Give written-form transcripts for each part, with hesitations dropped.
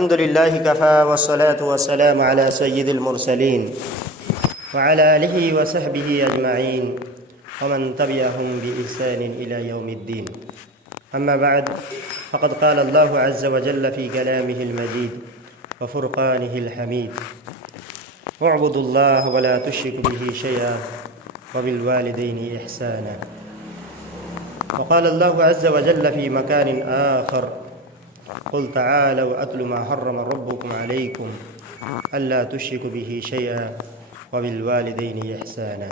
الحمد لله كفى والصلاة والسلام على سيد المرسلين وعلى آله وصحبه أجمعين ومن تبعهم بإحسان إلى يوم الدين. أما بعد، فقد قال الله عز وجل في كلامه المجيد وفرقانه الحميد: واعبدوا الله ولا تشركوا به شيئا وبالوالدين إحسانا. وقال الله عز وجل في مكان آخر: قل تعالوا أتل ما حرم ربكم عليكم ألا تشركوا به شيئا وبالوالدين إحسانا.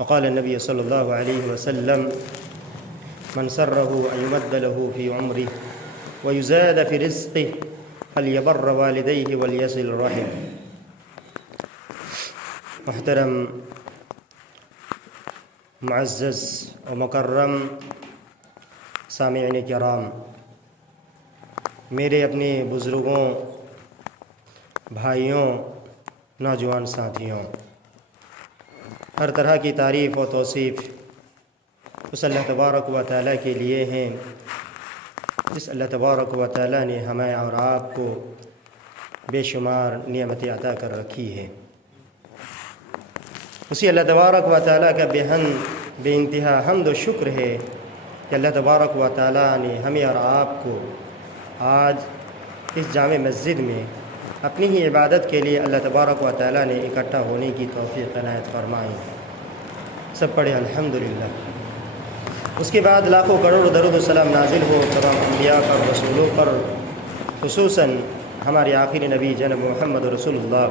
وقال النبي صلى الله عليه وسلم: من سره أن يمد له في عمره ويزاد في رزقه فليبر والديه وليصل الرحم. محترم معزز و مکرم سامعین کرام، میرے اپنے بزرگوں، بھائیوں، نوجوان ساتھیوں، ہر طرح کی تعریف و توصیف اس اللہ تبارک و تعالیٰ کے لیے ہیں جس اللہ تبارک و تعالیٰ نے ہمیں اور آپ کو بے شمار نعمتیں عطا کر رکھی ہے۔ اسی اللہ تبارک و تعالیٰ کا بے انتہا حمد و شکر ہے کہ اللہ تبارک و تعالیٰ نے ہمیں اور آپ کو آج اس جامع مسجد میں اپنی ہی عبادت کے لیے اللہ تبارک و تعالیٰ نے اکٹھا ہونے کی توفیق عنایت فرمائی۔ سب پڑھے الحمدللہ۔ اس کے بعد لاکھوں کروڑ درود و سلام نازل ہو تمام انبیاء پر، رسولوں پر، خصوصاً ہمارے آخری نبی جناب محمد رسول اللہ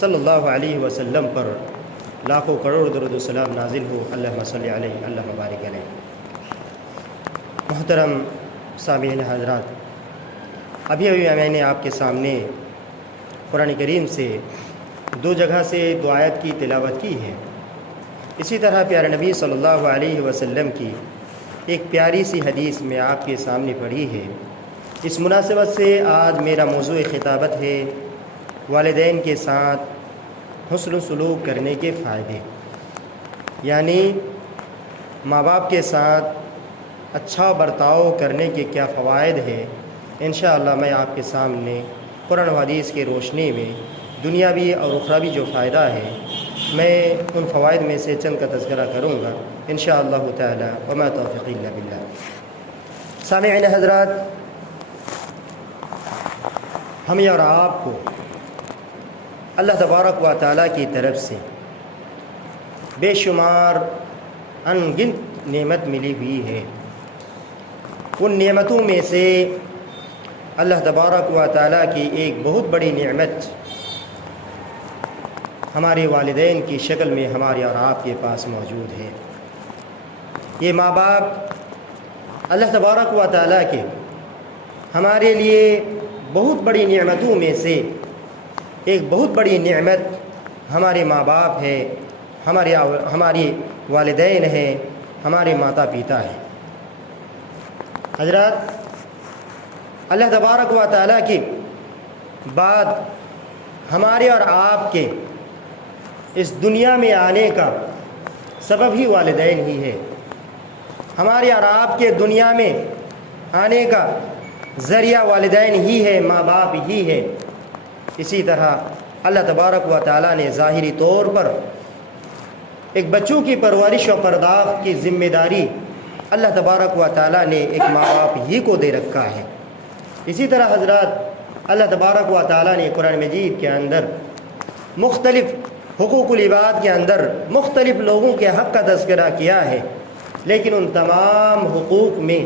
صلی اللہ علیہ وسلم پر لاکھوں کروڑ درود و سلام نازل ہو۔ اللہم صلی علیہ، اللہم بارک علیہ۔ محترم سامعین حضرات، ابھی میں نے آپ کے سامنے قرآن کریم سے دو جگہ سے دو آیت کی تلاوت کی ہے۔ اسی طرح پیارے نبی صلی اللہ علیہ وسلم کی ایک پیاری سی حدیث میں آپ کے سامنے پڑھی ہے۔ اس مناسبت سے آج میرا موضوع خطابت ہے والدین کے ساتھ حسن سلوک کرنے کے فائدے، یعنی ماں باپ کے ساتھ اچھا برتاؤ کرنے کے کیا فوائد ہیں۔ انشاءاللہ میں آپ کے سامنے قرآن و حدیث کی روشنی میں دنیاوی اور اخروی جو فائدہ ہے، میں ان فوائد میں سے چند کا تذکرہ کروں گا انشاءاللہ تعالی، وما توفیق الا باللہ۔ سامعین حضرات، ہمیں اور آپ کو اللہ تبارک و تعالیٰ کی طرف سے بے شمار ان گنت نعمت ملی ہوئی ہے۔ ان نعمتوں میں سے اللہ تبارک و تعالیٰ کی ایک بہت بڑی نعمت ہمارے والدین کی شکل میں ہمارے اور آپ کے پاس موجود ہے۔ یہ ماں باپ اللہ تبارک و تعالیٰ کے ہمارے لیے بہت بڑی نعمتوں میں سے ایک بہت بڑی نعمت ہمارے ماں باپ ہے، ہماری والدین ہیں، ہمارے ماتا پیتا ہیں۔ حضرات، اللہ تبارک و تعالیٰ کی بعد ہمارے اور آپ کے اس دنیا میں آنے کا سبب ہی والدین ہی ہے۔ ہمارے اور آپ کے دنیا میں آنے کا ذریعہ والدین ہی ہے، ماں باپ ہی ہے۔ اسی طرح اللہ تبارک و تعالیٰ نے ظاہری طور پر ایک بچوں کی پرورش و پرداخت کی ذمہ داری اللہ تبارک و تعالیٰ نے ایک ماں باپ ہی کو دے رکھا ہے۔ اسی طرح حضرات، اللہ تبارک و تعالیٰ نے قرآن مجید کے اندر مختلف حقوق العباد کے اندر مختلف لوگوں کے حق کا تذکرہ کیا ہے، لیکن ان تمام حقوق میں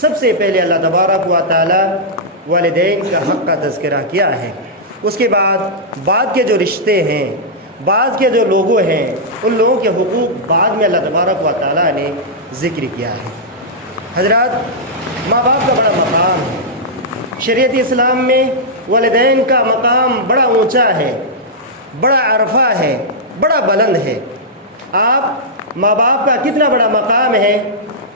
سب سے پہلے اللہ تبارک و تعالیٰ والدین کا حق کا تذکرہ کیا ہے۔ اس کے بعد کے جو رشتے ہیں، بعض کے جو لوگوں ہیں، ان لوگوں کے حقوق بعد میں اللہ تبارک و تعالیٰ نے ذکر کیا ہے۔ حضرات، ماں باپ کا بڑا مقام ہے۔ شریعت اسلام میں والدین کا مقام بڑا اونچا ہے، بڑا عرفہ ہے، بڑا بلند ہے۔ آپ ماں باپ کا کتنا بڑا مقام ہے،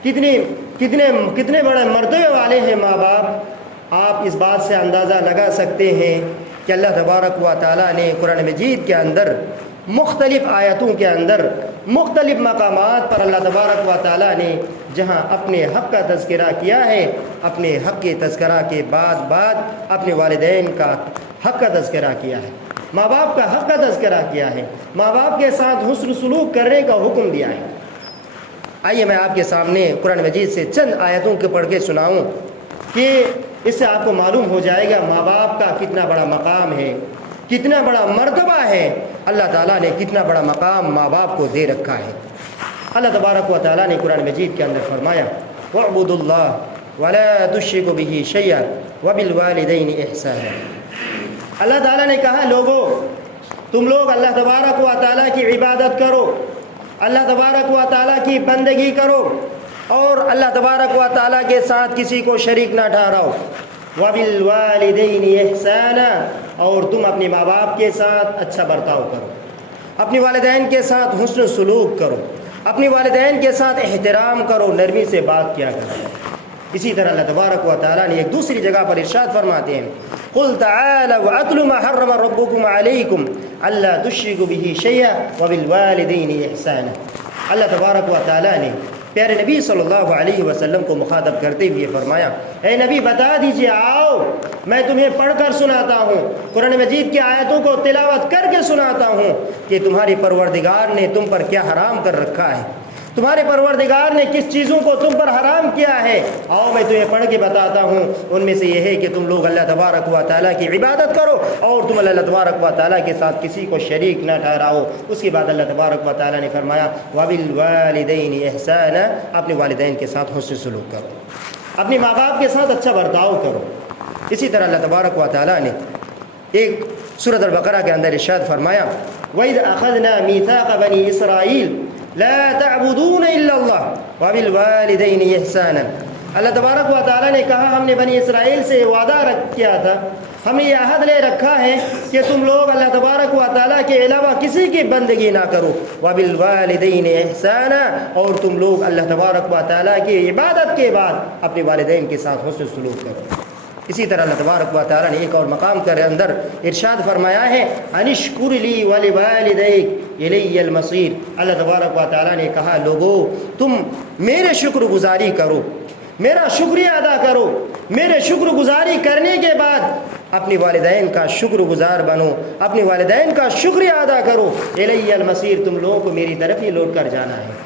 کتنے بڑے مرتبے والے ہیں ماں باپ، آپ اس بات سے اندازہ لگا سکتے ہیں کہ اللہ تبارک و تعالیٰ نے قرآن مجید کے اندر مختلف آیتوں کے اندر مختلف مقامات پر اللہ تبارک و تعالیٰ نے جہاں اپنے حق کا تذکرہ کیا ہے، اپنے حق کے تذکرہ کے بعد اپنے والدین کا حق کا تذکرہ کیا ہے، ماں باپ کا حق کا تذکرہ کیا ہے، ماں باپ کے ساتھ حسن سلوک کرنے کا حکم دیا ہے۔ آئیے میں آپ کے سامنے قرآن مجید سے چند آیتوں کے پڑھ کے سناؤں کہ اس سے آپ کو معلوم ہو جائے گا ماں باپ کا کتنا بڑا مقام ہے، کتنا بڑا مرتبہ ہے، اللہ تعالیٰ نے کتنا بڑا مقام ماں باپ کو دے رکھا ہے۔ اللہ تبارک و تعالیٰ نے قرآن مجید کے اندر فرمایا وَاعْبُدُوا اللَّهَ وَلَا تُشْرِكُوا بِهِ شَيْئًا وَبِالْوَالِدَيْنِ إِحْسَانًا۔ اللہ تعالیٰ نے کہا لوگو تم لوگ اللہ تبارک و تعالیٰ کی عبادت کرو، اللہ تبارک و تعالیٰ کی بندگی کرو، اور اللہ تبارک و تعالیٰ کے ساتھ کسی کو شریک نہ ٹھہراؤ۔ وَبِالْوَالِدَيْنِ إِحْسَانًا، اور تم اپنے ماں باپ کے ساتھ اچھا برتاؤ کرو، اپنے والدین کے ساتھ حسن سلوک کرو، اپنے والدین کے ساتھ احترام کرو، نرمی سے بات کیا کرو۔ اسی طرح اللہ تبارک و تعالیٰ نے ایک دوسری جگہ پر ارشاد فرماتے ہیں قُلْ تَعَالَوْا أَتْلُ مَا حَرَّمَ رَبُّكُمْ عَلَيْكُمْ أَلَّا تُشْرِكُوا بِهِ شَيْئًا وَبِالْوَالِدَيْنِ إِحْسَانًا۔ اللہ تبارک و تعالیٰ نے پیارے نبی صلی اللہ علیہ وسلم کو مخاطب کرتے ہوئے فرمایا اے نبی بتا دیجئے آؤ میں تمہیں پڑھ کر سناتا ہوں، قرآن مجید کی آیتوں کو تلاوت کر کے سناتا ہوں کہ تمہارے پروردگار نے تم پر کیا حرام کر رکھا ہے، تمہارے پروردگار نے کس چیزوں کو تم پر حرام کیا ہے۔ آؤ میں تمہیں پڑھ کے بتاتا ہوں، ان میں سے یہ ہے کہ تم لوگ اللہ تبارک و تعالیٰ کی عبادت کرو اور تم اللہ تبارک و تعالیٰ کے ساتھ کسی کو شریک نہ ٹھہراؤ۔ اس کے بعد اللہ تبارک و تعالیٰ نے فرمایا وَبِالْوَالِدَيْنِ إِحْسَانًا، اپنے والدین کے ساتھ حسن سلوک کرو، اپنے ماں باپ کے ساتھ اچھا برتاؤ کرو۔ اسی طرح اللہ تبارک و تعالیٰ نے ایک سورۃ البقرہ کے اندر ارشاد فرمایا وَإِذْ أَخَذْنَا مِيثَاقَ بَنِي إِسْرَائِيلَ لا تعبدون الا اللہ وبالوالدین احسانا۔ اللہ تبارک و تعالیٰ نے کہا ہم نے بنی اسرائیل سے وعدہ کیا تھا، ہم نے یہ عہد لے رکھا ہے کہ تم لوگ اللہ تبارک و تعالیٰ کے علاوہ کسی کی بندگی نہ کرو، وبالوالدین احسانا، اور تم لوگ اللہ تبارک و تعالیٰ کی عبادت کے بعد اپنے والدین کے ساتھ حسن سلوک کرو۔ اسی طرح اللہ تبارک و تعالیٰ نے ایک اور مقام کے اندر ارشاد فرمایا ہے انشکر لی ولوالدیک الی المصیر۔ اللہ تبارک و تعالیٰ نے کہا لوگو تم میرے شکر گزاری کرو، میرا شکریہ ادا کرو، میرے شکر گزاری کرنے کے بعد اپنے والدین کا شکر گزار بنو، اپنے والدین کا شکریہ ادا کرو، الی المصیر، تم لوگوں کو میری طرف ہی لوٹ کر جانا ہے۔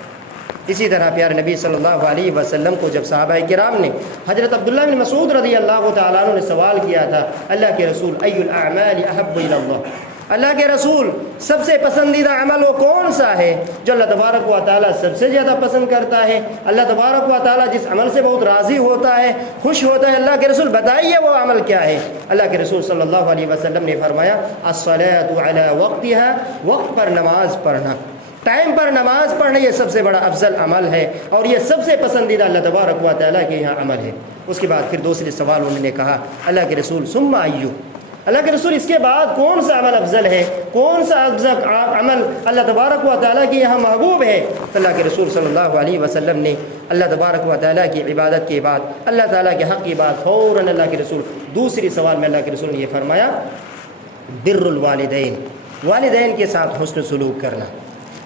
اسی طرح پیارے نبی صلی اللہ علیہ وسلم کو جب صحابہ کرام نے حضرت عبداللہ بن مسعود رضی اللہ تعالیٰ عنہ نے سوال کیا تھا اللہ کے رسول ای الاعمال احب الی اللہ، اللہ کے رسول سب سے پسندیدہ عمل وہ کون سا ہے جو اللہ تبارک و تعالیٰ سب سے زیادہ پسند کرتا ہے، اللہ تبارک و تعالیٰ جس عمل سے بہت راضی ہوتا ہے، خوش ہوتا ہے، اللہ کے رسول بتائیے وہ عمل کیا ہے۔ اللہ کے رسول صلی اللہ علیہ وسلم نے فرمایا الصلاۃ علی وقتها، وقت پر نماز پڑھنا، ٹائم پر نماز پڑھنا یہ سب سے بڑا افضل عمل ہے اور یہ سب سے پسندیدہ اللہ تبارک و تعالیٰ کے یہاں عمل ہے۔ اس کے بعد پھر دوسرے سوال انہوں نے کہا اللہ کے رسول ثم ایو، اللہ کے رسول اس کے بعد کون سا عمل افضل ہے، کون سا افضل عمل اللہ تبارک و تعالیٰ کے یہاں محبوب ہے؟ تو اللہ کے رسول صلی اللہ علیہ وسلم نے اللہ تبارک و تعالیٰ کی عبادت کے بعد، اللہ تعالیٰ کے حق کی بات فوراً اللہ کے رسول دوسری سوال میں اللہ کے رسول نے یہ فرمایا بر الوالدین، والدین کے ساتھ حسن سلوک کرنا،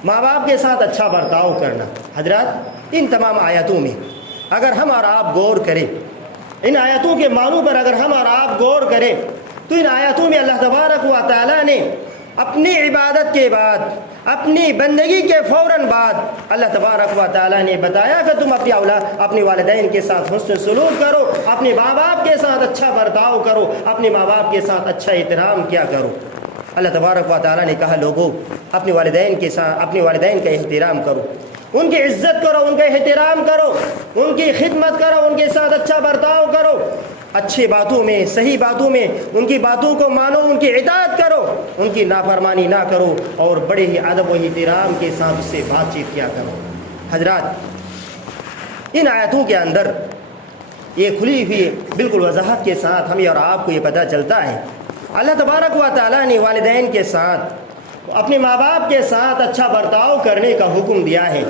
ماں باپ کے ساتھ اچھا برتاؤ کرنا۔ حضرات ان تمام آیتوں میں اگر ہم اور آپ غور کریں، ان آیتوں کے معنوں پر اگر ہم اور آپ غور کریں تو ان آیتوں میں اللہ تبارک و تعالیٰ نے اپنی عبادت کے بعد، اپنی بندگی کے فوراً بعد اللہ تبارک و تعالیٰ نے بتایا کہ تم اپنے والدین کے ساتھ حسن سلوک کرو، اپنے ماں باپ کے ساتھ اچھا برتاؤ کرو، اپنے ماں باپ کے ساتھ اچھا احترام کیا کرو۔ اللہ تبارک و تعالیٰ نے کہا لوگو اپنے والدین کے ساتھ، اپنے والدین کا احترام کرو، ان کی عزت کرو، ان کا احترام کرو، ان کی خدمت کرو، ان کے ساتھ اچھا برتاؤ کرو، اچھی باتوں میں، صحیح باتوں میں ان کی باتوں کو مانو، ان کی اطاعت کرو، ان کی نافرمانی نہ کرو اور بڑے ہی ادب و احترام کے ساتھ اس سے بات چیت کیا کرو۔ حضرات ان آیتوں کے اندر یہ کھلی ہوئی بالکل وضاحت کے ساتھ ہمیں اور آپ کو یہ پتہ چلتا ہے اللہ تبارک و تعالیٰ نے والدین کے ساتھ، اپنے ماں باپ کے ساتھ اچھا برتاؤ کرنے کا حکم دیا ہے،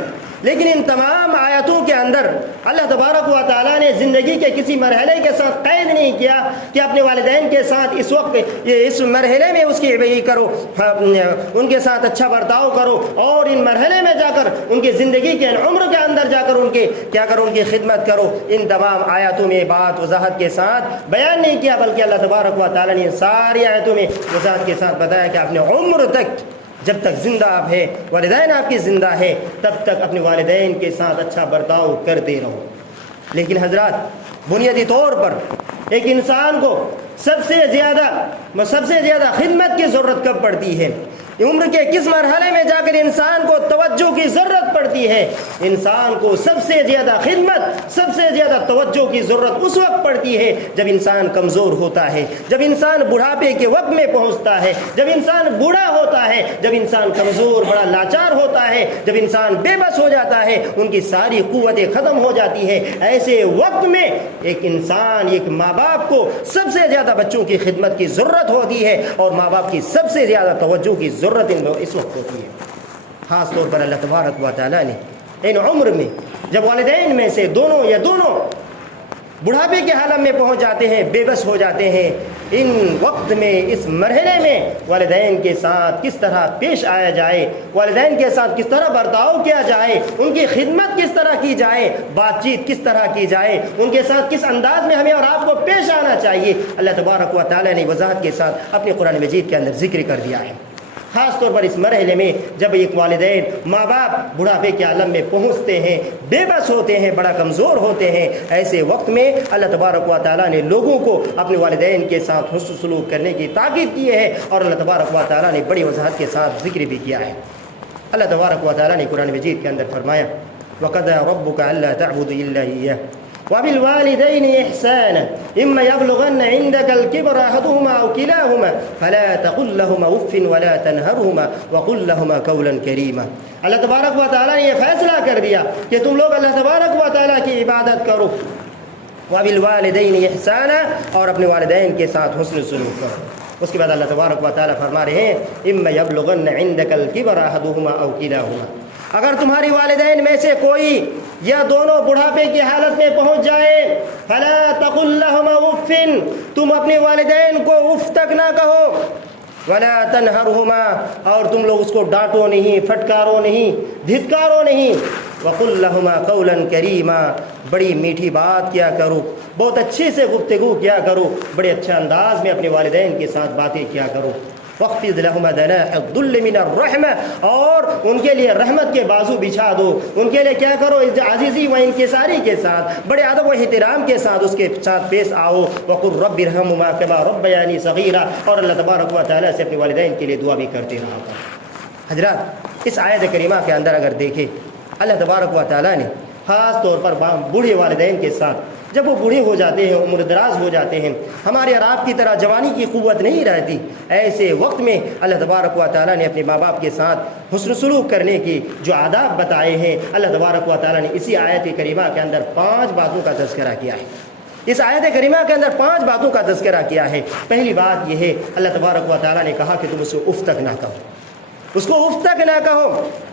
لیکن ان تمام آیتوں کے اندر اللہ تبارک و تعالیٰ نے زندگی کے کسی مرحلے کے ساتھ قید نہیں کیا کہ اپنے والدین کے ساتھ اس وقت اس مرحلے میں اس کی عبادت کرو، ان کے ساتھ اچھا برتاؤ کرو، اور ان مرحلے میں جا کر ان کی زندگی کے عمر کے اندر جا کر ان کی خدمت کرو۔ ان تمام آیاتوں میں بات وضاحت کے ساتھ بیان نہیں کیا، بلکہ اللہ تبارک و تعالیٰ نے ساری آیتوں میں وضاحت کے ساتھ بتایا کہ اپنے عمر تک، جب تک زندہ آپ ہے، والدین آپ کی زندہ ہے، تب تک اپنے والدین کے ساتھ اچھا برتاؤ کرتے رہو۔ لیکن حضرات، بنیادی طور پر ایک انسان کو سب سے زیادہ خدمت کی ضرورت کب پڑتی ہے؟ عمر کے کس مرحلے میں جا کر انسان کو توجہ کی ضرورت پڑتی ہے؟ انسان کو سب سے زیادہ خدمت، سب سے زیادہ توجہ کی ضرورت اس وقت پڑتی ہے جب انسان کمزور ہوتا ہے، جب انسان بڑھاپے کے وقت میں پہنچتا ہے، جب انسان بوڑھا ہوتا ہے، جب انسان کمزور، بڑا لاچار ہوتا ہے، جب انسان بے بس ہو جاتا ہے، ان کی ساری قوتیں ختم ہو جاتی ہے۔ ایسے وقت میں ایک انسان، ایک ماں باپ کو سب سے زیادہ بچوں کی خدمت کی ضرورت ہوتی ہے، اور ماں باپ کی سب سے زیادہ توجہ کی ضرورت اس وقت ہوتی ہے۔ خاص طور پر اللہ تبارک و تعالیٰ نے ان عمر میں جب والدین میں سے دونوں بڑھاپے کے حالت میں پہنچ جاتے ہیں، بے بس ہو جاتے ہیں، ان وقت میں، اس مرحلے میں والدین کے ساتھ کس طرح پیش آیا جائے، والدین کے ساتھ کس طرح برتاؤ کیا جائے، ان کی خدمت کس طرح کی جائے، بات چیت کس طرح کی جائے، ان کے ساتھ کس انداز میں ہمیں اور آپ کو پیش آنا چاہیے، اللہ تبارک و تعالیٰ نے وضاحت کے ساتھ اپنے قرآن مجید کے اندر ذکر کر دیا ہے۔ خاص طور پر اس مرحلے میں جب ایک والدین، ماں باپ بڑھاپے کے عالم میں پہنچتے ہیں، بے بس ہوتے ہیں، بڑا کمزور ہوتے ہیں، ایسے وقت میں اللہ تبارک و تعالیٰ نے لوگوں کو اپنے والدین کے ساتھ حسن سلوک کرنے کی تاکید کی ہے، اور اللہ تبارک و تعالیٰ نے بڑی وضاحت کے ساتھ ذکر بھی کیا ہے۔ اللہ تبارک و تعالیٰ نے قرآن مجید کے اندر فرمایا، وَقَضَىٰ رَبُّكَ أَلَّا تَعْبُدُوا إِلَّا إِيَّاهُ وَبِالْوَالِدَيْنِ إِحْسَانًا إِمَّا يَبْلُغَنَّ عِندَكَ الْكِبَرَ أَحَدُهُمَا أَوْ كِلَاهُمَا فَلَا تَقُل لَّهُمَا أُفٍّ وَلَا تَنْهَرْهُمَا وَقُل لَّهُمَا قَوْلًا كَرِيمًا۔ اللہ تبارک و تعالیٰ نے یہ فیصلہ کر دیا کہ تم لوگ اللہ تبارک و تعالیٰ کی عبادت کرو، وَبِالْوَالِدَيْنِ إِحْسَانًا، اور اپنے والدین کے ساتھ حسن سلوک کرو۔ اس کے بعد اللہ تبارک و تعالیٰ فرما رہے ہیں، إِمَّا يَبْلُغَنَّ عِندَكَ الْكِبَرَ أَحَدُهُمَا أَوْ كِلَاهُمَا، اگر تمہاری والدین میں سے کوئی یا دونوں بڑھاپے کی حالت میں پہنچ جائے، فلا تقل لهما اف، تم اپنے والدین کو اف تک نہ کہو، ولا تنہرهما، اور تم لوگ اس کو ڈانٹو نہیں، پھٹکارو نہیں، دھتکارو نہیں، وقل لهما قولا کریما، بڑی میٹھی بات کیا کرو، بہت اچھے سے گفتگو کیا کرو، بڑے اچھے انداز میں اپنے والدین کے ساتھ باتیں کیا کرو۔ وَاخْفِضْ لَهُمَا جَنَاحَ الذُّلِّ مِنَ الرَّحْمَةِ، اور ان کے لیے رحمت کے بازو بچھا دو، ان کے لیے کیا کرو، عزیزی و انکساری کے ساتھ، بڑے ادب و احترام کے ساتھ اس کے ساتھ پیش آؤ۔ وَقُلْ رَبِّ ارْحَمْهُمَا كَمَا رَبَّيَانِي صَغِيرًا، اور اللہ تبارک و تعالیٰ سے اپنے والدین کے لیے دعا بھی کرتے رہا کرو۔ حضرات، اس آیت کریمہ کے اندر اگر دیکھیں، اللہ تبارک و تعالیٰ نے خاص طور پر بوڑھے والدین کے ساتھ، جب وہ بوڑھے ہو جاتے ہیں، عمر دراز ہو جاتے ہیں، ہمارے اور آپ کی طرح جوانی کی قوت نہیں رہتی، ایسے وقت میں اللہ تبارک و تعالیٰ نے اپنے ماں باپ کے ساتھ حسن سلوک کرنے کی جو آداب بتائے ہیں، اللہ تبارک و تعالیٰ نے اسی آیت کریمہ کے اندر 5 باتوں کا تذکرہ کیا ہے۔ اس آیت کریمہ کے اندر 5 باتوں کا تذکرہ کیا ہے۔ پہلی بات یہ ہے، اللہ تبارک و تعالیٰ نے کہا کہ تم اسے اف تک نہ کہو، اس کو اف تک نہ کہو،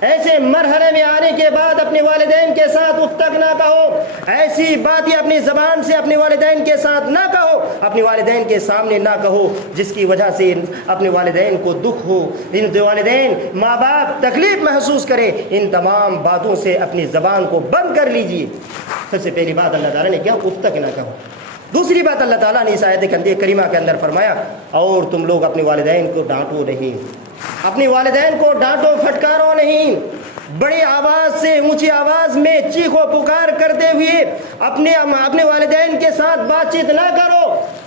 ایسے مرحلے میں آنے کے بعد اپنے والدین کے ساتھ اف تک نہ کہو، ایسی باتیں اپنی زبان سے اپنے والدین کے ساتھ نہ کہو، اپنے والدین کے سامنے نہ کہو جس کی وجہ سے اپنے والدین کو دکھ ہو، ان والدین ماں باپ تکلیف محسوس کریں۔ ان تمام باتوں سے اپنی زبان کو بند کر لیجئے۔ سب سے پہلی بات اللہ تعالیٰ نے کیا، اف تک نہ کہو۔ دوسری بات اللہ تعالیٰ نے اس آیت کریمہ کے اندر فرمایا، اور تم لوگ اپنے والدین کو ڈانٹو نہیں، اپنے والدین کو ڈانٹو پھٹکارو نہیں، بڑی آواز سے، اونچی آواز میں چیخ و پکار کرتے ہوئے اپنے والدین کے ساتھ بات چیت نہ کرو۔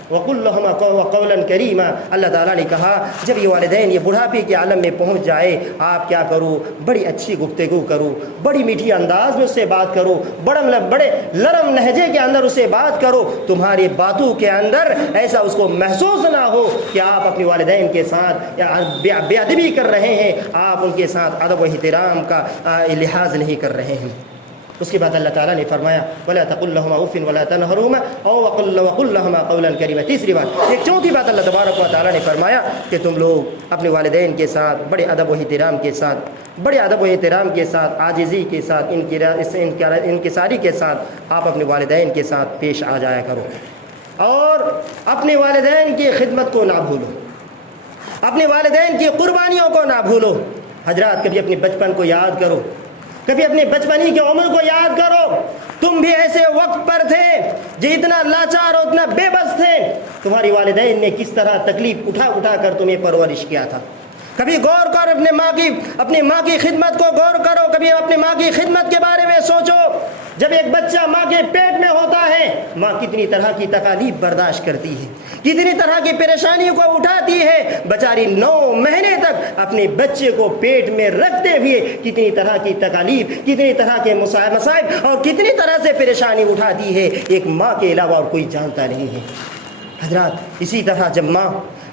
وَقُلْ لَهُمَا قَوْلًا كَرِيمًا، اللہ تعالیٰ نے کہا جب یہ والدین یہ بڑھاپے کے عالم میں پہنچ جائے، آپ کیا کرو، بڑی اچھی گفتگو کرو، بڑی میٹھی انداز میں اس سے بات کرو، بڑے نرم لہجے کے اندر اس سے بات کرو، تمہاری باتوں کے اندر ایسا اس کو محسوس نہ ہو کہ آپ اپنے والدین کے ساتھ بے ادبی کر رہے ہیں، آپ ان کے ساتھ ادب و احترام کا لحاظ نہیں کر رہے ہیں۔ اس کے بعد اللہ تعالیٰ نے فرمایا وَلَا تَقُلْ لَهُمَا أُفٍّ وَلَا تَنْهَرْهُمَا أَوْ وَقُلْ لَهُمَا قَوْلًا كَرِيمًا۔ تیسری بات، ایک چوتھی بات اللہ تبارک و تعالیٰ نے فرمایا کہ تم لوگ اپنے والدین کے ساتھ بڑے ادب و احترام کے ساتھ، بڑے ادب و احترام کے ساتھ، عاجزی کے ساتھ، انکساری کے ساتھ آپ اپنے والدین کے ساتھ پیش آ جایا کرو، اور اپنے والدین کی خدمت کو نہ بھولو، اپنے والدین کی قربانیوں کو نہ بھولو۔ حضرات کبھی اپنے بچپن کو یاد کرو، کبھی اپنے بچپنی کی عمر کو یاد کرو، تم بھی ایسے وقت پر تھے جو اتنا لاچار اور اتنا بے بس تھے، تمہاری والدین نے کس طرح تکلیف اٹھا کر تمہیں پرورش کیا تھا۔ کبھی غور کرو، اپنی ماں کی خدمت کو غور کرو، کبھی اپنی ماں کی خدمت کے بارے میں سوچو۔ جب ایک بچہ ماں کے پیٹ میں ہوتا ہے، ماں کتنی طرح کی تکالیف برداشت کرتی ہے، کتنی طرح کی پریشانیوں کو اٹھاتی ہے، بیچاری 9 مہینے تک اپنے بچے کو پیٹ میں رکھتے ہوئے کتنی طرح کی تکالیف، کتنی طرح کے مصائب اور کتنی طرح سے پریشانی اٹھاتی ہے، ایک ماں کے علاوہ اور کوئی جانتا نہیں ہے۔ حضرات اسی طرح جب ماں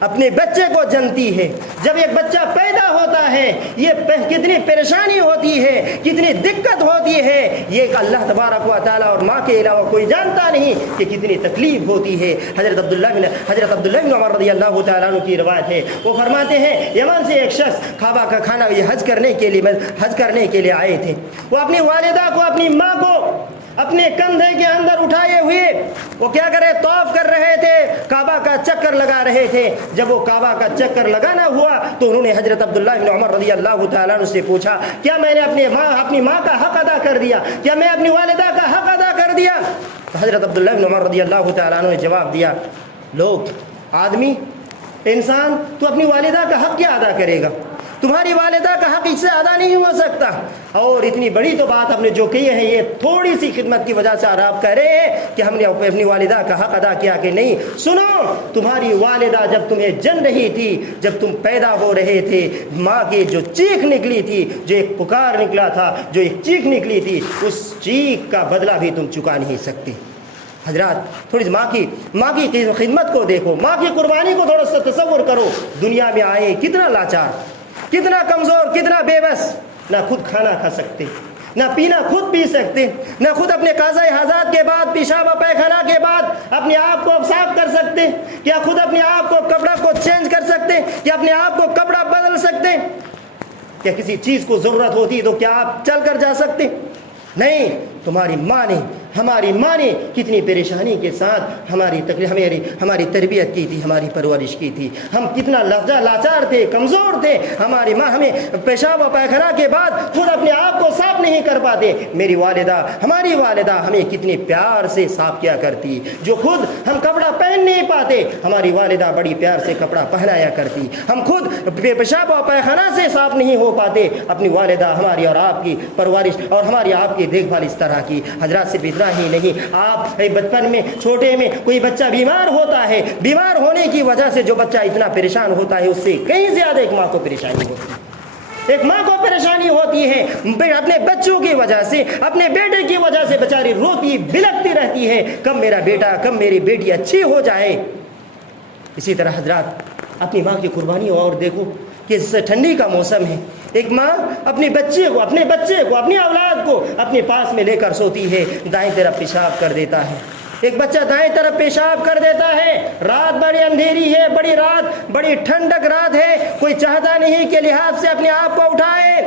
اپنے بچے کو جنتی ہے، جب ایک بچہ پیدا ہوتا ہے، یہ کتنی پریشانی ہوتی ہے، کتنی دقت ہوتی ہے، یہ اللہ تبارک و تعالیٰ اور ماں کے علاوہ کوئی جانتا نہیں کہ کتنی تکلیف ہوتی ہے۔ حضرت عبداللہ بن عمر رضی اللہ تعالیٰ عنہ کی روایت ہے، وہ فرماتے ہیں یمن سے ایک شخص کعبہ کا کھانا یہ حج کرنے کے لیے آئے تھے۔ وہ اپنی والدہ کو، اپنی ماں کو اپنے کندھے کے اندر اٹھائے ہوئے وہ کیا کرے، طواف کر رہے تھے، کعبہ کا چکر لگا رہے تھے۔ جب وہ کعبہ کا چکر لگانا ہوا تو انہوں نے حضرت عبداللہ بن عمر رضی اللہ تعالیٰ عنہ سے پوچھا کیا میں نے اپنی ماں کا حق ادا کر دیا، کیا میں اپنی والدہ کا حق ادا کر دیا؟ تو حضرت عبداللہ بن عمر رضی اللہ تعالیٰ عنہ نے جواب دیا، لوگ، آدمی، انسان، تو اپنی والدہ کا حق کیا ادا کرے گا؟ تمہاری والدہ کا حق اس سے ادا نہیں ہو سکتا۔ اور اتنی بڑی تو بات آپ نے جو کہی ہے، یہ تھوڑی سی خدمت کی وجہ سے آپ کہہ رہے ہیں کہ ہم نے اپنی والدہ کا حق ادا کیا کہ نہیں۔ سنو، تمہاری والدہ جب تمہیں جن رہی تھی، جب تم پیدا ہو رہے تھے، ماں کی جو چیخ نکلی تھی، جو ایک پکار نکلا تھا، جو ایک چیخ نکلی تھی، اس چیخ کا بدلہ بھی تم چکا نہیں سکتے۔ حضرات تھوڑی ماں کی خدمت کو دیکھو، ماں کی قربانی کو تھوڑا سا تصور کرو۔ دنیا میں آئے کتنا لاچار، کتنا کمزور، کتنا بے بس، نہ خود کھانا کھا سکتے، نہ پینا خود پی سکتے، نہ خود اپنے قضاء حاجات کے بعد، پیشاب و پیخانہ کے بعد اپنے آپ کو صاف کر سکتے، کیا خود اپنے آپ کو کپڑا کو چینج کر سکتے، کیا اپنے آپ کو کپڑا بدل سکتے؟ کیا کسی چیز کو ضرورت ہوتی تو کیا آپ چل کر جا سکتے؟ نہیں۔ تمہاری ماں نے، ہماری ماں نے کتنی پریشانی کے ساتھ ہماری تربیت کی تھی، ہماری پرورش کی تھی۔ ہم کتنا لاچار تھے، کمزور تھے، ہماری ماں ہمیں پیشاب و پیخانہ کے بعد خود اپنے آپ کو صاف نہیں کر پاتے۔ ہماری والدہ ہمیں کتنے پیار سے صاف کیا کرتی، جو خود ہم کپڑا پہن نہیں پاتے، ہماری والدہ بڑی پیار سے کپڑا پہنایا کرتی۔ ہم خود پیشاب و پیخانہ سے صاف نہیں ہو پاتے، اپنی والدہ ہماری اور آپ کی پرورش اور ہماری آپ کی دیکھ بھال اس طرح کی۔ حضرات سے اتنا ہی نہیں، آپ بچپن میں، چھوٹے میں کوئی بچہ بیمار ہوتا ہے، بیمار ہونے کی وجہ سے جو بچہ اتنا پریشان ہوتا ہے، اس سے کہیں زیادہ ایک ماں کو پریشانی ہوتی ہے۔ ایک ماں کو پریشانی ہوتی ہے، اپنے بچوں کی وجہ سے، اپنے بیٹے کی وجہ سے بیچاری روتی بلکتی رہتی ہے، کب میرا بیٹا، کب میری بیٹی اچھی ہو جائے۔ اسی طرح حضرات اپنی ماں کی قربانی اور دیکھو کہ ٹھنڈی کا موسم ہے، ایک ماں اپنے بچے کو، اپنی اولاد کو اپنے پاس میں لے کر سوتی ہے، دائیں طرف پیشاب کر دیتا ہے، ایک بچہ دائیں طرف پیشاب کر دیتا ہے، رات بڑی اندھیری ہے، بڑی ٹھنڈک رات ہے، کوئی چاہتا نہیں کہ لحاظ سے اپنے آپ کو اٹھائے۔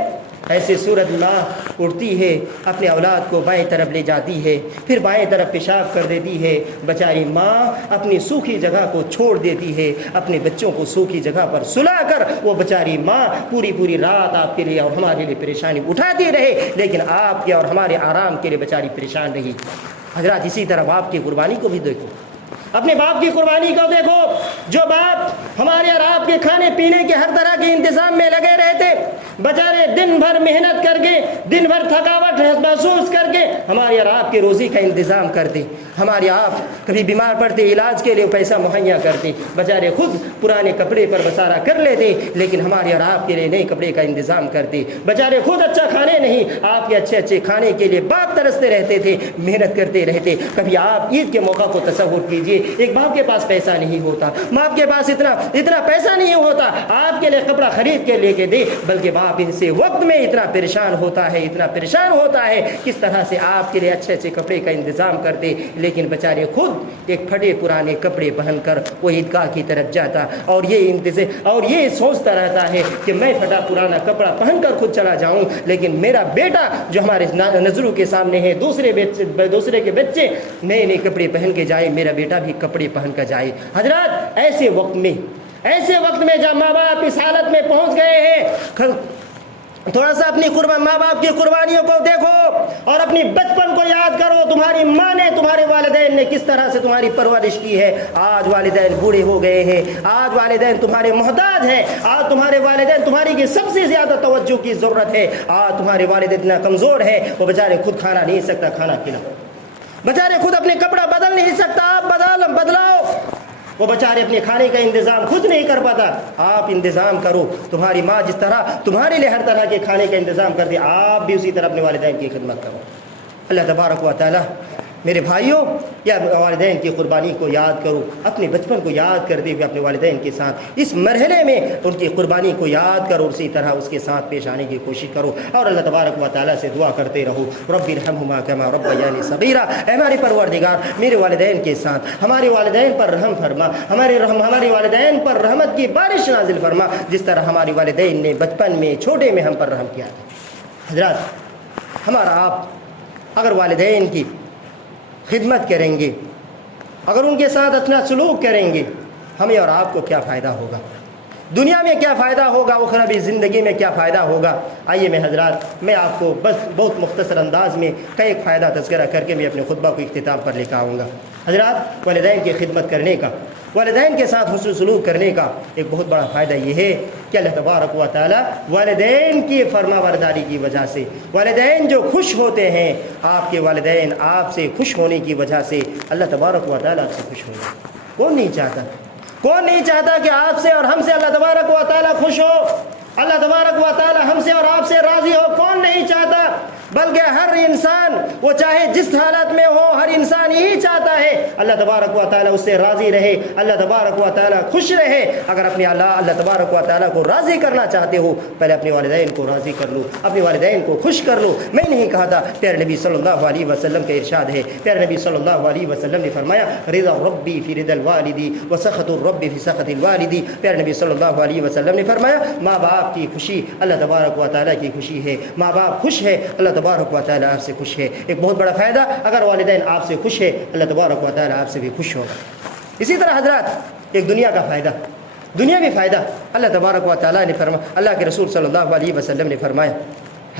ایسے صورت ماں اٹھتی ہے، اپنے اولاد کو بائیں طرف لے جاتی ہے، پھر بائیں طرف پیشاب کر دیتی ہے۔ بیچاری ماں اپنی سوکھی جگہ کو چھوڑ دیتی ہے، اپنے بچوں کو سوکھی جگہ پر سلا کر وہ بیچاری ماں پوری رات آپ کے لیے اور ہمارے لیے پریشانی اٹھاتی رہے، لیکن آپ کے اور ہمارے آرام کے لیے بیچاری پریشان رہی۔ حضرات اسی طرح باپ کی قربانی کو بھی دیکھو، اپنے باپ کی قربانی کو دیکھو، جو باپ ہمارے اور آپ کے کھانے پینے کے ہر طرح کے انتظام میں لگے رہتے، بیچارے دن بھر محنت کر کے، دن بھر تھکاوٹ محسوس کر کے ہمارے اور آپ کے روزی کا انتظام کرتے۔ ہمارے آپ کبھی بیمار پڑتے علاج کے لیے پیسہ مہیا کرتے، بیچارے خود پرانے کپڑے پر بسارا کر لیتے، لیکن ہمارے اور آپ کے لیے نئے کپڑے کا انتظام کرتے، بیچارے خود اچھا کھانے نہیں آپ کے اچھے اچھے کھانے کے لیے بات ترستے رہتے تھے، محنت کرتے رہتے۔ کبھی آپ عید کے موقع کو تصور کیجئے، ایک باپ کے پاس پیسہ نہیں ہوتا، باپ کے پاس اتنا پیسہ نہیں ہوتا آپ کے لیے کپڑا خرید کے لے کے دے، بلکہ باپ ان سے وقت میں اتنا پریشان ہوتا ہے کس طرح سے آپ کے لیے اچھے اچھے کپڑے کا انتظام کرتے، لیکن بیچارے خود ایک پھٹے پرانے کپڑے پہن کر وہ عیدگاہ کی طرف جاتا اور یہ سوچتا رہتا ہے کہ میں پھٹا پرانا کپڑا پہن کر خود چلا جاؤں، لیکن میرا بیٹا جو ہمارے نظروں کے سامنے ہے، دوسرے کے بچے نئے نئے کپڑے پہن کے جائے، میرا بیٹا بھی کپڑے پہن کر جائے۔ حضرات ایسے وقت میں جب ماں باپ اس حالت میں پہنچ گئے ہیں، تھوڑا سا اپنی ماں باپ کی قربانیوں کو دیکھو اور اپنی بچپن کو یاد کرو، تمہاری ماں نے تمہارے والدین نے کس طرح سے تمہاری پرورش کی ہے۔ آج والدین بوڑھے ہو گئے ہیں، آج والدین تمہارے محتاج ہیں، آج تمہارے والدین تمہاری کی سب سے زیادہ توجہ کی ضرورت ہے، آج تمہارے والد اتنا کمزور ہے وہ بیچارے خود کھانا نہیں سکتا، کھانا کھلاؤ، بیچارے خود اپنے کپڑا بدل نہیں سکتا، آپ بدلاؤ، وہ بیچارے اپنے کھانے کا انتظام خود نہیں کر پاتا، آپ انتظام کرو۔ تمہاری ماں جس طرح تمہارے لیے ہر طرح کے کھانے کا انتظام کرتی، آپ بھی اسی طرح اپنے والدین کی خدمت کرو۔ اللہ تبارک و تعالی میرے بھائیوں یا والدین کی قربانی کو یاد کرو، اپنے بچپن کو یاد کرتے ہوئے اپنے والدین کے ساتھ اس مرحلے میں ان کی قربانی کو یاد کرو، اسی طرح اس کے ساتھ پیش آنے کی کوشش کرو اور اللہ تبارک و تعالیٰ سے دعا کرتے رہو، رب ارحمہما کما ربیانی صغیرا، اے ہمارے پروردگار میرے والدین کے ساتھ ہمارے والدین پر رحم فرما، ہمارے والدین پر رحمت کی بارش نازل فرما، جس طرح ہمارے والدین نے بچپن میں چھوٹے میں ہم پر رحم کیا تھا۔ حضرات ہمارا آپ اگر والدین کی خدمت کریں گے، اگر ان کے ساتھ اچھا سلوک کریں گے، ہمیں اور آپ کو کیا فائدہ ہوگا، دنیا میں کیا فائدہ ہوگا، اخروی زندگی میں کیا فائدہ ہوگا۔ آئیے میں آپ کو بس بہت مختصر انداز میں کئی ایک فائدہ تذکرہ کر کے میں اپنے خطبہ کو اختتام پر لے کے آؤں گا۔ حضرات والدین کی خدمت کرنے کا، والدین کے ساتھ حسن سلوک کرنے کا ایک بہت بڑا فائدہ یہ ہے کہ اللہ تبارک و تعالیٰ والدین کی فرما برداری کی وجہ سے، والدین جو خوش ہوتے ہیں، آپ کے والدین آپ سے خوش ہونے کی وجہ سے اللہ تبارک و تعالیٰ آپ سے خوش ہو جائے۔ کون نہیں چاہتا کہ آپ سے اور ہم سے اللہ تبارک و تعالیٰ خوش ہو، اللہ تبارک و تعالیٰ ہم سے اور آپ سے راضی ہو، کون نہیں چاہتا؟ بلکہ ہر انسان وہ چاہے جس حالت میں ہو، ہر انسان یہی چاہتا ہے اللہ تبارک و تعالیٰ اس سے راضی رہے، اللہ تبارک و تعالیٰ خوش رہے۔ اگر اپنے اللہ تبارک و تعالیٰ کو راضی کرنا چاہتے ہو، پہلے اپنے والدین کو راضی کر لو، اپنے والدین کو خوش کر لو۔ میں نہیں کہا تھا، پیارے نبی صلی اللہ علیہ وسلم کا ارشاد ہے، پیارے نبی صلی اللہ علیہ وسلم نے فرمایا رضا ربی فی رضا الوالدی وسخط الرب فی سخط الوالدی۔ پیارے نبی صلی اللہ علیہ وسلم نے فرمایا ماں باپ کی خوشی اللہ تبارک و تعالیٰ کی خوشی ہے، ماں باپ خوش ہے اللہ تبارک و تعالیٰ آپ سے خوش ہے۔ ایک بہت بڑا فائدہ، اگر والدین آپ سے خوش ہے اللہ تبارک و تعالیٰ آپ سے بھی خوش ہوگا۔ اسی طرح حضرات ایک دنیا کا فائدہ، دنیاوی فائدہ اللہ تبارک و تعالیٰ نے فرمایا، اللہ کے رسول صلی اللہ علیہ وسلم نے فرمایا،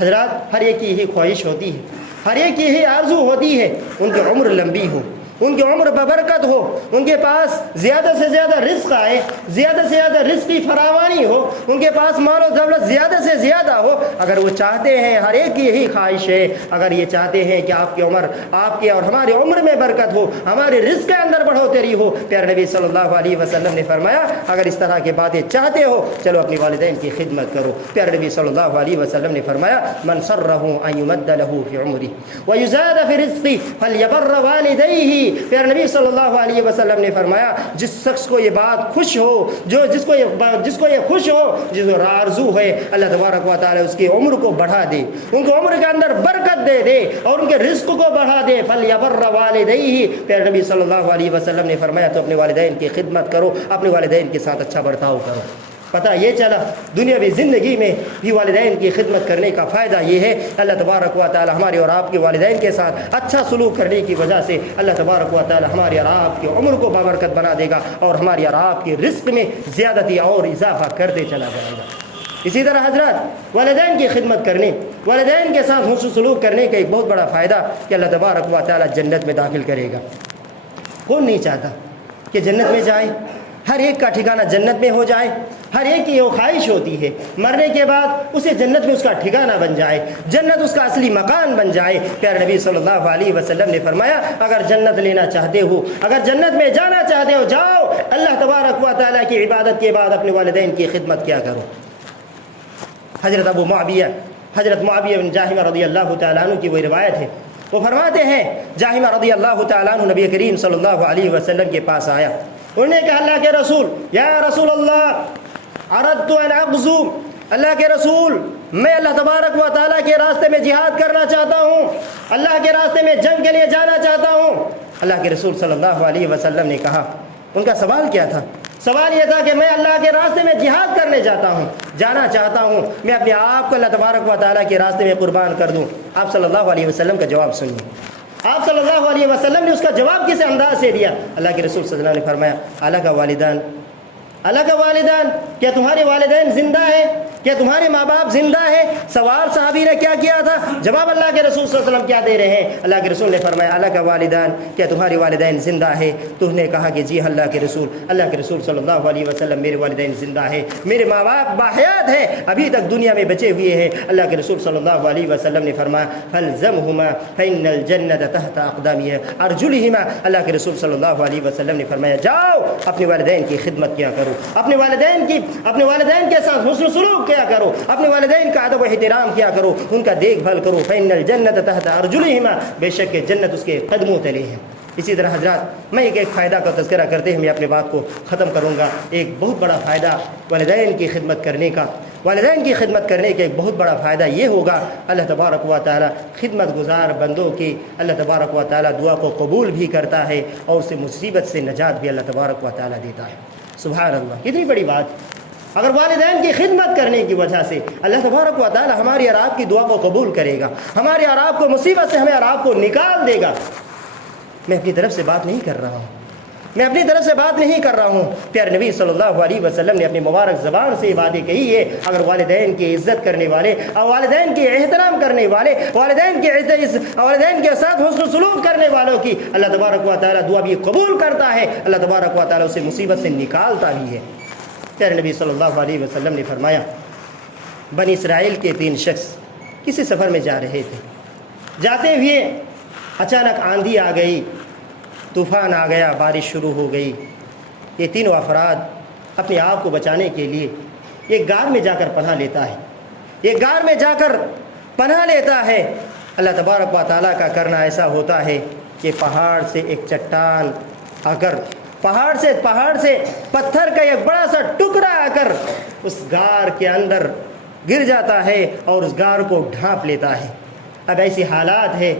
حضرات ہر ایک کی یہی خواہش ہوتی ہے، ہر ایک کی یہی آرزو ہوتی ہے ان کی عمر لمبی ہو، ان کی عمر ببرکت ہو، ان کے پاس زیادہ سے زیادہ رزق آئے، زیادہ سے زیادہ رزق کی فراوانی ہو، ان کے پاس مال و دولت زیادہ سے زیادہ ہو۔ اگر وہ چاہتے ہیں، ہر ایک کی یہی خواہش ہے، اگر یہ چاہتے ہیں کہ آپ کی عمر، آپ کے اور ہماری عمر میں برکت ہو، ہمارے رزق کے اندر بڑھوتری ہو، پیارے نبی صلی اللہ علیہ وسلم نے فرمایا اگر اس طرح کی باتیں چاہتے ہو چلو اپنی والدین کی خدمت کرو۔ پیارے نبی صلی اللہ علیہ وسلم نے فرمایا من سرہ ان یمد لہ فی عمرہ ویزاد فی رزقہ فلیبر والدیہ۔ پیارے نبی صلی اللہ علیہ وسلم نے فرمایا جس شخص کو یہ بات خوش ہو، جس کو یہ خوش ہو، جس کو آرزو ہے اللہ تبارک و تعالی اس کی عمر کو بڑھا دے، ان کو عمر کے اندر برکت دے اور ان کے رزق کو بڑھا دے، فلیبر والدیہ۔ پیارے نبی صلی اللہ علیہ وسلم نے فرمایا تو اپنے والدین کی خدمت کرو، اپنے والدین کے ساتھ اچھا برتاؤ کرو۔ پتہ یہ چلا دنیاوی زندگی میں بھی والدین کی خدمت کرنے کا فائدہ یہ ہے اللہ تبارک و تعالی ہمارے اور آپ کے والدین کے ساتھ اچھا سلوک کرنے کی وجہ سے اللہ تبارک و تعالی ہمارے اور آپ کی عمر کو بابرکت بنا دے گا اور ہمارے اور آپ کے رزق میں زیادتی اور اضافہ کرتے چلا جائے گا۔ اسی طرح حضرات والدین کی خدمت کرنے، والدین کے ساتھ حسن سلوک کرنے کا ایک بہت بڑا فائدہ کہ اللہ تبارک و تعالی جنت میں داخل کرے گا۔ کون نہیں چاہتا کہ جنت میں جائے؟ ہر ایک کا ٹھکانہ جنت میں ہو جائے، ہر ایک کی یہ خواہش ہوتی ہے مرنے کے بعد اسے جنت میں اس کا ٹھکانہ بن جائے، جنت اس کا اصلی مکان بن جائے۔ پیارے نبی صلی اللہ علیہ وسلم نے فرمایا اگر جنت لینا چاہتے ہو، اگر جنت میں جانا چاہتے ہو، جاؤ اللہ تبارک و تعالیٰ کی عبادت کے بعد اپنے والدین کی خدمت کیا کرو۔ حضرت معاویہ بن جاہمہ رضی اللہ تعالیٰ عنہ کی وہ روایت ہے، وہ فرماتے ہیں جاہمہ رضی اللہ تعالیٰ عنہ نبی کریم صلی اللہ علیہ وسلم کے پاس آیا، انہوں نے کہا اللہ کے رسول، یا رسول اللہ اردت ان اغزو، اللہ کے رسول میں اللہ تبارک و تعالیٰ کے راستے میں جہاد کرنا چاہتا ہوں، اللہ کے راستے میں جنگ کے لیے جانا چاہتا ہوں۔ اللہ کے رسول صلی اللہ علیہ وسلم نے کہا، ان کا سوال کیا تھا؟ سوال یہ تھا کہ میں اللہ کے راستے میں جہاد کرنے جاتا ہوں، جانا چاہتا ہوں، میں اپنے آپ کو اللہ تبارک و تعالیٰ کے راستے میں قربان کر دوں۔ آپ صلی اللہ علیہ وسلم کا جواب سنیے، آپ صلی اللہ علیہ وسلم نے اس کا جواب کس انداز سے دیا؟ اللہ کے رسول صلی اللہ علیہ وسلم نے فرمایا اللہ کا والدان، اللہ کا والدان، کیا تمہارے والدین زندہ ہیں؟ کیا تمہارے ماں باپ زندہ ہیں؟ سوال صحابی نے کیا کیا تھا، جواب اللہ کے رسول صلی اللہ علیہ وسلم کیا دے رہے ہیں؟ اللہ کے رسول نے فرمایا اللہ کا والدان، کیا تمہارے والدین زندہ ہیں؟ تو انہوں نے کہا کہ جی اللہ کے رسول، اللہ کے رسول صلی اللہ علیہ وسلم میرے والدین زندہ ہیں، میرے ماں باپ باحیات ہیں، ابھی تک دنیا میں بچے ہوئے ہیں۔ اللہ کے رسول صلی اللہ علیہ وسلم نے فرمایا فَالْزَمْهُمَا فَإِنَّ الْجَنَّةَ تَحْتَ أَقْدَامِهِ أَرْجُلِهِمَا، اللہ کے رسول صلی اللہ علیہ وسلم نے فرمایا جاؤ اپنے والدین کی خدمت کیا کرو، اپنے والدین کے ساتھ حسن سلوک کیا کرو، اپنے والدین کا ادب و احترام کیا کرو، ان کا دیکھ بھال کرو۔ فَإِنَّ الْجَنَّةَ تَحْتَ أَرْجُلِهِمَا، بے شک کہ جنت اس کے قدموں تلے ہے۔ اسی طرح حضرات میں ایک فائدہ کا تذکرہ کرتے ہوئے اپنے بات کو ختم کروں گا۔ ایک بہت بڑا فائدہ والدین کی خدمت کرنے کا، والدین کی خدمت کرنے کا ایک بہت بڑا فائدہ یہ ہوگا اللہ تبارک و تعالی خدمت گزار بندوں کی اللہ تبارک و تعالی دعا کو قبول بھی کرتا ہے اور اسے مصیبت سے نجات بھی اللہ تبارک و تعالی دیتا ہے۔ سبحان اللہ، کتنی بڑی بات! اگر والدین کی خدمت کرنے کی وجہ سے اللہ تبارک و تعالی ہماری اور آپ کی دعا کو قبول کرے گا، ہمارے اور آپ کو مصیبت سے ہمیں اور آپ کو نکال دے گا۔ میں اپنی طرف سے بات نہیں کر رہا ہوں، میں اپنی طرف سے بات نہیں کر رہا ہوں، پیارے نبی صلی اللہ علیہ وسلم نے اپنی مبارک زبان سے یہ باتیں کہی ہے۔ اگر والدین کی عزت کرنے والے اور والدین کی احترام کرنے والے، والدین کے ساتھ حسن سلوک کرنے والوں کی اللہ تبارک و تعالی دعا بھی قبول کرتا ہے، اللہ تبارک و تعالی اسے مصیبت سے نکالتا بھی ہے۔ پیارے نبی صلی اللہ علیہ وسلم نے فرمایا بنی اسرائیل کے 3 شخص کسی سفر میں جا رہے تھے، جاتے ہوئے اچانک آندھی آ گئی، طوفان آ گیا، بارش شروع ہو گئی۔ یہ تینوں افراد اپنے آپ کو بچانے کے لیے ایک غار میں جا کر پناہ لیتا ہے، ایک غار میں جا کر پناہ لیتا ہے۔ اللہ تبارک و تعالیٰ کا کرنا ایسا ہوتا ہے کہ پہاڑ سے ایک چٹان آ کر، پہاڑ سے پتھر کا ایک بڑا سا ٹکڑا آ کر اس غار کے اندر گر جاتا ہے اور اس غار کو ڈھانپ لیتا ہے۔ اب ایسی حالات ہے،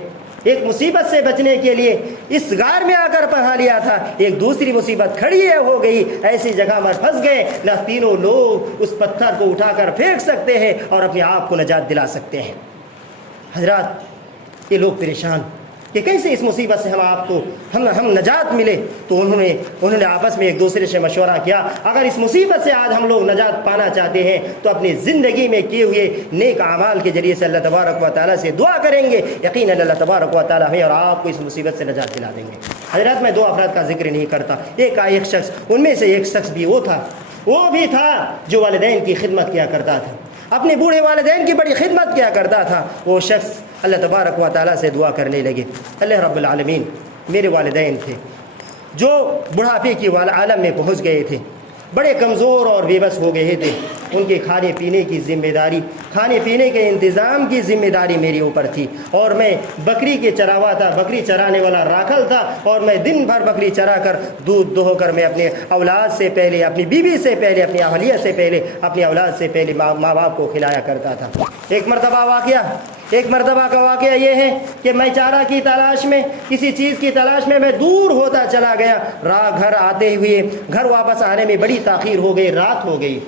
ایک مصیبت سے بچنے کے لیے اس غار میں آ کر پناہ لیا تھا، ایک دوسری مصیبت کھڑی ہو گئی، ایسی جگہ پر پھنس گئے، نہ تینوں لوگ اس پتھر کو اٹھا کر پھینک سکتے ہیں اور اپنے آپ کو نجات دلا سکتے ہیں۔ حضرات یہ لوگ پریشان کہ کیسے اس مصیبت سے ہم نجات ملے، تو انہوں نے آپس میں ایک دوسرے سے مشورہ کیا اگر اس مصیبت سے آج ہم لوگ نجات پانا چاہتے ہیں تو اپنی زندگی میں کیے ہوئے نیک اعمال کے ذریعے سے اللہ تبارک و تعالیٰ سے دعا کریں گے، یقیناً اللہ تبارک و تعالیٰ ہمیں اور آپ کو اس مصیبت سے نجات دلا دیں گے۔ حضرات میں 2 افراد کا ذکر نہیں کرتا، ایک شخص، ان میں سے ایک شخص بھی وہ بھی تھا جو والدین کی خدمت کیا کرتا تھا، اپنے بوڑھے والدین کی بڑی خدمت کیا کرتا تھا۔ وہ شخص اللہ تبارک و تعالیٰ سے دعا کرنے لگے، اللہ رب العالمین میرے والدین تھے جو بڑھاپے کی عالم میں پہنچ گئے تھے، بڑے کمزور اور بے بس ہو گئے تھے، ان کے کھانے پینے کی ذمہ داری، کھانے پینے کے انتظام کی ذمہ داری میرے اوپر تھی، اور میں بکری کے چراوا تھا، بکری چرانے والا راکھل تھا، اور میں دن بھر بکری چرا کر دودھ دہو کر میں اپنے اولاد سے پہلے، اپنی بیوی سے پہلے، اپنی اہلیہ سے پہلے، اپنی اولاد سے پہلے ماں باپ کو کھلایا کرتا تھا۔ ایک مرتبہ کا واقعہ یہ ہے کہ میں چارہ کی تلاش میں، کسی چیز کی تلاش میں میں دور ہوتا چلا گیا، گھر آتے ہوئے گھر واپس آنے میں بڑی تاخیر ہو گئی، رات ہو گئی۔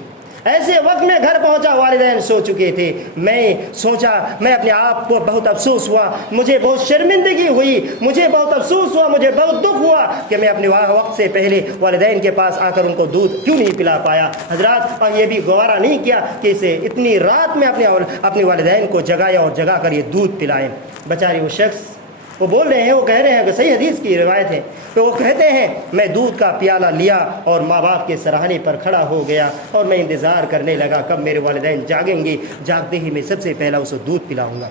ایسے وقت میں گھر پہنچا، والدین سو چکے تھے، میں سوچا، میں اپنے آپ کو بہت افسوس ہوا، مجھے بہت شرمندگی ہوئی، مجھے بہت افسوس ہوا، مجھے بہت دکھ ہوا کہ میں اپنے وقت سے پہلے والدین کے پاس آ کر ان کو دودھ کیوں نہیں پلا پایا۔ حضرات اور یہ بھی گوارا نہیں کیا کہ اسے اتنی رات میں اپنے والدین کو جگایا اور جگا کر یہ دودھ پلائیں۔ بیچارے وہ شخص وہ بول رہے ہیں، وہ کہہ رہے ہیں کہ صحیح حدیث کی روایت ہے، تو وہ کہتے ہیں میں دودھ کا پیالہ لیا اور ماں باپ کے سراہنے پر کھڑا ہو گیا اور میں انتظار کرنے لگا کب میرے والدین جاگیں گے، جاگتے ہی میں سب سے پہلا اسے دودھ پلاؤں گا۔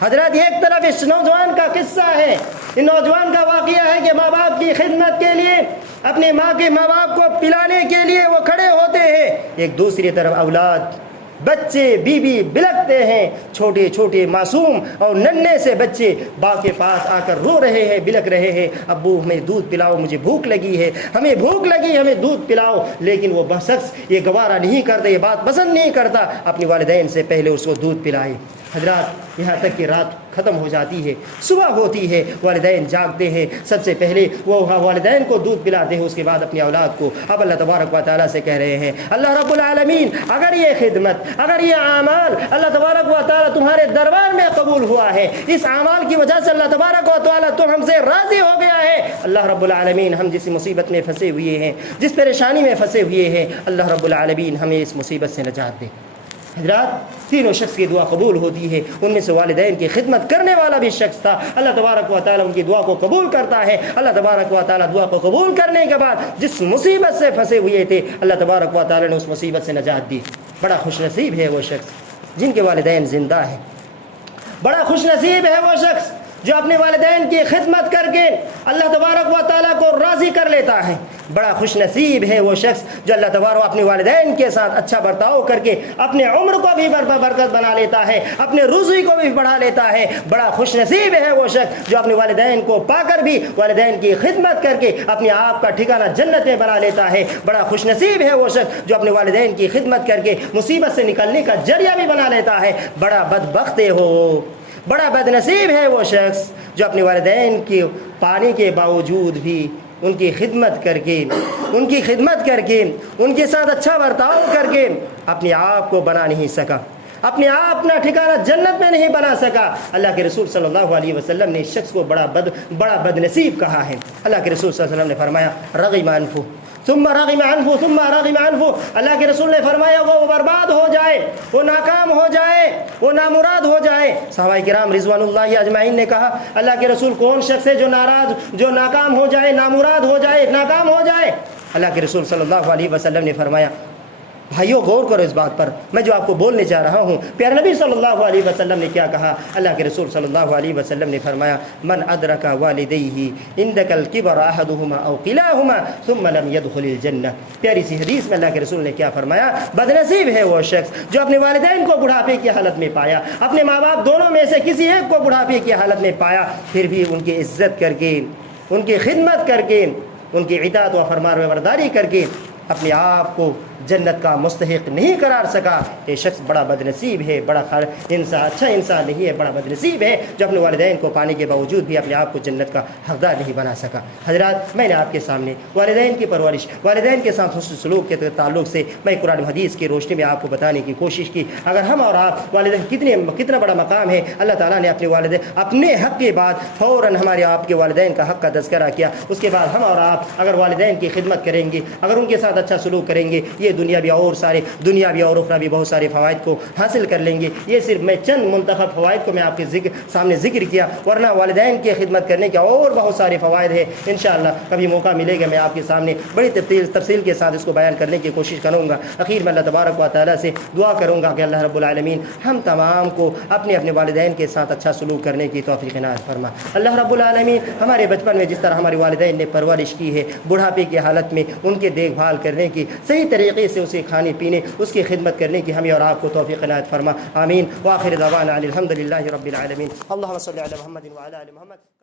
حضرات یہ ایک طرف اس نوجوان کا قصہ ہے، اس نوجوان کا واقعہ ہے کہ ماں باپ کی خدمت کے لیے، اپنے ماں باپ کو پلانے کے لیے وہ کھڑے ہوتے ہیں۔ ایک دوسری طرف اولاد، بچے بیوی بلکتے ہیں، چھوٹے چھوٹے معصوم اور ننھے سے بچے باپ کے پاس آ کر رو رہے ہیں، بلک رہے ہیں، ابو ہمیں دودھ پلاؤ، مجھے بھوک لگی ہے، ہمیں بھوک لگی، ہمیں دودھ پلاؤ۔ لیکن وہ شخص یہ گوارا نہیں کرتا، یہ بات پسند نہیں کرتا اپنی والدین سے پہلے اس کو دودھ پلائے۔ حضرات یہاں تک کہ رات ختم ہو جاتی ہے، صبح ہوتی ہے، والدین جاگتے ہیں، سب سے پہلے وہ والدین کو دودھ پلاتے ہیں، اس کے بعد اپنی اولاد کو۔ اب اللہ تبارک و تعالیٰ سے کہہ رہے ہیں، اللہ رب العالمین اگر یہ خدمت، اگر یہ اعمال اللہ تبارک و تعالیٰ تمہارے دربار میں قبول ہوا ہے، اس اعمال کی وجہ سے اللہ تبارک و تعالیٰ تم ہم سے راضی ہو گیا ہے، اللہ رب العالمین ہم جس مصیبت میں پھنسے ہوئے ہیں، جس پریشانی میں پھنسے ہوئے ہیں، اللہ رب العالمین ہمیں اس مصیبت سے نجات دے۔ حضرات تینوں شخص کی دعا قبول ہوتی ہے، ان میں سے والدین کی خدمت کرنے والا بھی شخص تھا، اللہ تبارک و تعالیٰ ان کی دعا کو قبول کرتا ہے۔ اللہ تبارک و تعالیٰ دعا کو قبول کرنے کے بعد جس مصیبت سے پھنسے ہوئے تھے، اللہ تبارک و تعالیٰ نے اس مصیبت سے نجات دی۔ بڑا خوش نصیب ہے وہ شخص جن کے والدین زندہ ہیں، بڑا خوش نصیب ہے وہ شخص جو اپنے والدین کی خدمت کر کے اللہ تبارک و تعالیٰ کو راضی کر لیتا ہے۔ بڑا خوش نصیب ہے وہ شخص جو اللہ تبارک اپنے والدین کے ساتھ اچھا برتاؤ کر کے اپنے عمر کو بھی برکت بنا لیتا ہے، اپنے روزی کو بھی بڑھا لیتا ہے۔ بڑا خوش نصیب ہے وہ شخص جو اپنے والدین کو پا کر بھی والدین کی خدمت کر کے اپنے آپ کا ٹھکانہ جنت میں بنا لیتا ہے۔ بڑا خوش نصیب ہے وہ شخص جو اپنے والدین کی خدمت کر کے مصیبت سے نکلنے کا ذریعہ بھی بنا لیتا ہے۔ بڑا بدبخت ہو، بڑا بد نصیب ہے وہ شخص جو اپنے والدین کی پانے کے باوجود بھی ان کی خدمت کر کے ان کے ساتھ اچھا برتاؤ کر کے اپنے آپ کو بنا نہیں سکا، اپنے آپ اپنا ٹھکانہ جنت میں نہیں بنا سکا۔ اللہ کے رسول صلی اللہ علیہ وسلم نے اس شخص کو بڑا بد نصیب کہا ہے۔ اللہ کے رسول صلی اللہ علیہ وسلم نے فرمایا رغم انفہ ثم رغم عنہ ثم رغم عنہ، اللہ کے رسول نے فرمایا وہ برباد ہو جائے، وہ ناکام ہو جائے، وہ نامراد ہو جائے۔ صحابہ کرام رضوان اللہ اجمعین نے کہا اللہ کے رسول کون شخص ہے جو ناکام ہو جائے، نامراد ہو جائے، ناکام ہو جائے؟ اللہ کے رسول صلی اللہ علیہ وسلم نے فرمایا بھائیو غور کرو اس بات پر، میں جو آپ کو بولنے جا رہا ہوں، پیارے نبی صلی اللہ علیہ وسلم نے کیا کہا؟ اللہ کے رسول صلی اللہ علیہ وسلم نے فرمایا من ادرک والدیہ عندک الکبر احدہما او کلاہما ثم لم يدخل الجنہ۔ پیاری سی حدیث میں اللہ کے رسول نے کیا فرمایا؟ بد نصیب ہے وہ شخص جو اپنے والدین کو بڑھاپے کی حالت میں پایا، اپنے ماں باپ دونوں میں سے کسی ایک کو بڑھاپے کی حالت میں پایا، پھر بھی ان کی عزت کر کے، ان کی خدمت کر کے، ان کی اطاعت و فرمانبرداری کر کے اپنے آپ کو جنت کا مستحق نہیں قرار سکا، یہ شخص بڑا بد نصیب ہے، بڑا اچھا انسان نہیں ہے، بڑا بد نصیب ہے جو اپنے والدین کو پانے کے باوجود بھی اپنے آپ کو جنت کا حقدار نہیں بنا سکا۔ حضرات میں نے آپ کے سامنے والدین کی پرورش، والدین کے ساتھ حسن سلوک کے تعلق سے میں قرآن و حدیث کی روشنی میں آپ کو بتانے کی کوشش کی۔ اگر ہم اور آپ والدین کتنا بڑا مقام ہے، اللہ تعالیٰ نے اپنے حق کے بعد فوراً ہمارے آپ کے والدین کا حق کا تذکرہ کیا، اس کے بعد ہم اور آپ اگر والدین کی خدمت کریں گے، اگر ان کے ساتھ اچھا سلوک کریں گے، یہ دنیاوی اور اخروی بہت سارے فوائد کو حاصل کر لیں گے۔ یہ صرف میں چند منتخب فوائد کو میں آپ کے سامنے ذکر کیا، ورنہ والدین کی خدمت کرنے کے اور بہت سارے فوائد ہیں۔ انشاءاللہ کبھی موقع ملے گا میں آپ کے سامنے بڑی تفصیل کے ساتھ اس کو بیان کرنے کی کوشش کروں گا۔ اخیر میں اللہ تبارک و تعالیٰ سے دعا کروں گا کہ اللہ رب العالمین ہم تمام کو اپنے والدین کے ساتھ اچھا سلوک کرنے کی توفیق عنایت فرما۔ اللہ رب العالمین ہمارے بچپن میں جس طرح ہمارے والدین نے پرورش کی ہے، بڑھاپے کی حالت میں ان کے دیکھ بھال کرنے کی، صحیح طریقے سے اسے کھانے پینے، اس کی خدمت کرنے کی ہمیں اور آپ کو توفیق عنایت فرما۔ آمین۔ وآخر دعوانا الحمد للہ رب العالمین۔ اللہم صلی علی محمد وعلی آل محمد۔